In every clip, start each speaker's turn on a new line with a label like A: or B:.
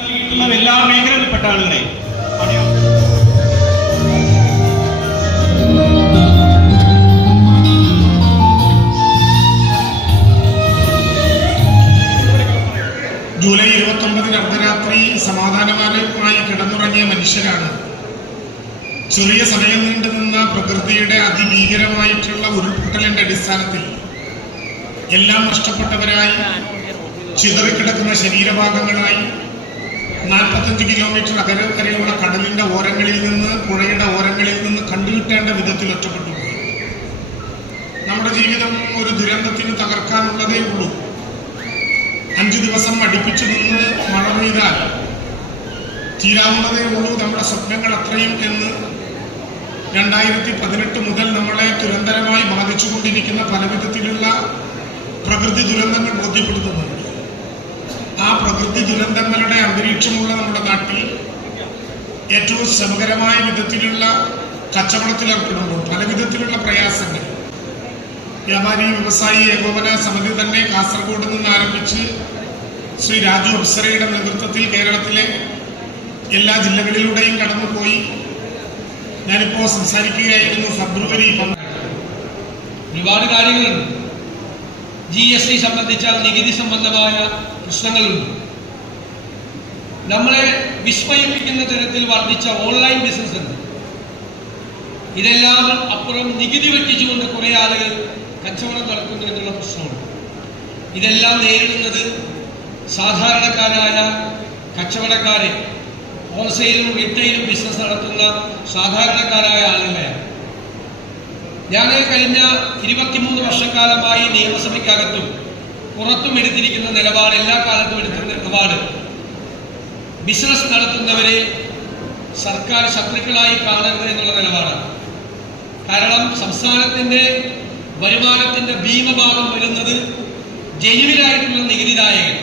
A: നൽകിയിട്ടുള്ളത് എല്ലാ മേഖലയിൽപ്പെട്ട ആളുകളെ
B: ജൂലൈ ഇരുപത്തി ഒമ്പതിന് അർദ്ധരാത്രി സമാധാനപരമായി കിടന്നുറങ്ങിയ മനുഷ്യരാണ്. ചെറിയ സമയം നീണ്ടു നിന്ന പ്രകൃതിയുടെ അതിഭീകരമായിട്ടുള്ള ഉരുൾപൊട്ടലിന്റെ അടിസ്ഥാനത്തിൽ എല്ലാം നഷ്ടപ്പെട്ടവരായി ചിതറിക്കിടക്കുന്ന ശരീരഭാഗങ്ങളായി നാൽപ്പത്തഞ്ച് കിലോമീറ്റർ അകരക്കരയുള്ള കടലിന്റെ ഓരങ്ങളിൽ നിന്ന് പുഴയുടെ ഓരങ്ങളിൽ നിന്ന് കണ്ടുകിട്ടേണ്ട വിധത്തിൽ ഒറ്റപ്പെട്ടു നമ്മുടെ ജീവിതം ഒരു ദുരന്തത്തിന് തകർക്കാനുള്ളതേ ഉള്ളൂ. അഞ്ചു ദിവസം അടുപ്പിച്ചു നിന്ന് മഴ പെയ്താൽ തീരാവുന്നതേ ഉള്ളൂ നമ്മുടെ സ്വപ്നങ്ങൾ അത്രയും എന്ന് രണ്ടായിരത്തി പതിനെട്ട് മുതൽ നമ്മളെ തുരന്തരമായി ബാധിച്ചുകൊണ്ടിരിക്കുന്ന പലവിധത്തിലുള്ള പ്രകൃതി ദുരന്തങ്ങൾ ബോധ്യപ്പെടുത്തുന്നുണ്ട്. ആ പ്രകൃതി ദുരന്തങ്ങളുടെ അന്തരീക്ഷമുള്ള നമ്മുടെ നാട്ടിൽ ഏറ്റവും ശ്രമകരമായ വിധത്തിലുള്ള കച്ചവടത്തിലേർപ്പെടുമ്പോൾ പല വിധത്തിലുള്ള പ്രയാസങ്ങൾ. വ്യാപാരി വ്യവസായി ഏകോപന സമിതി തന്നെ കാസർഗോഡ് നിന്ന് ആരംഭിച്ച് ശ്രീ രാജു അപ്സരയുടെ നേതൃത്വത്തിൽ കേരളത്തിലെ എല്ലാ ജില്ലകളിലൂടെയും കടന്നുപോയി. ഞാനിപ്പോ സംസാരിക്കുകയായിരുന്നു ഫെബ്രുവരി
C: ഒരുപാട് കാര്യങ്ങളുണ്ട്. ജി എസ് ടി സംബന്ധിച്ച നികുതി സംബന്ധമായ പ്രശ്നങ്ങളുണ്ട്. നമ്മളെ വിസ്മയിപ്പിക്കുന്ന തരത്തിൽ വർദ്ധിച്ച ഓൺലൈൻ ബിസിനസ് ഉണ്ട് ഇതെല്ലാം അപ്പുറം നികുതി വെട്ടിച്ചുകൊണ്ട് കുറെ ആളുകൾ കച്ചവടം നടക്കുന്നു എന്നുള്ള പ്രശ്നമാണ് ഇതെല്ലാം നേരിടുന്നത് സാധാരണക്കാരായ കച്ചവടക്കാരെ ഹോൾസെയിലും റീറ്റെയിലും ബിസിനസ് നടത്തുന്ന സാധാരണക്കാരായ ആളുകളെയാണ്. ഞാൻ കഴിഞ്ഞ ഇരുപത്തിമൂന്ന് വർഷക്കാലമായി നിയമസഭയ്ക്കകത്തും പുറത്തും എടുത്തിരിക്കുന്ന നിലപാട് എല്ലാ കാലത്തും എടുക്കുന്ന നിലപാട് ബിസിനസ് നടത്തുന്നവരെ സർക്കാർ ശത്രുക്കളായി കാണരുത് എന്നുള്ള നിലപാടാണ്. കാരണം സംസ്ഥാനത്തിന്റെ വരുമാനത്തിന്റെ ഭീമഭാഗം വരുന്നത് ജനുവിനായിട്ടുള്ള നികുതിദായകൻ.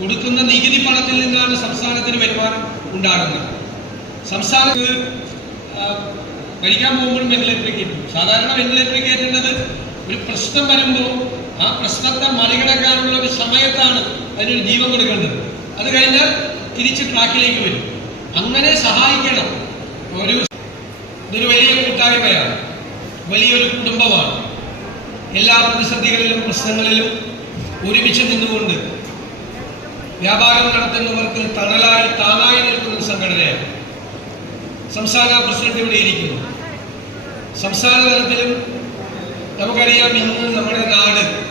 C: കൊടുക്കുന്ന നികുതി പണത്തിൽ നിന്നാണ് സംസ്ഥാനത്തിന് വരുമാനം ഉണ്ടാകുന്നത്. സംസ്ഥാനത്ത് കഴിക്കാൻ പോകുമ്പോഴും വെന്റിലേറ്റർ കയറ്റും സാധാരണ വെന്റിലേറ്റർ കയറ്റേണ്ടത് ഒരു പ്രശ്നം വരുമ്പോൾ ആ പ്രശ്നത്തെ മറികടക്കാനുള്ള ഒരു സമയത്താണ് അതിനൊരു ജീവൻ കൊടുക്കേണ്ടത്. അത് കഴിഞ്ഞാൽ തിരിച്ച് ട്രാക്കിലേക്ക് വരും. അങ്ങനെ സഹായിക്കണം. ഒരു ഇതൊരു വലിയ കൂട്ടായ്മയാണ്. വലിയൊരു കുടുംബമാണ്. എല്ലാ പ്രതിസന്ധികളിലും പ്രശ്നങ്ങളിലും ഒരുമിച്ച് നിന്നുകൊണ്ട് വ്യാപാരം നടത്തുന്നവർക്ക് തണലായി താങ്ങായി നിൽക്കുന്ന സംഘടനയാണ്. സംസ്ഥാന പ്രസിഡന്റ് ഇവിടെ ഇരിക്കുന്നു. സംസ്ഥാന തലത്തിലും നമുക്കറിയാം ഇന്ന് നമ്മുടെ നാട്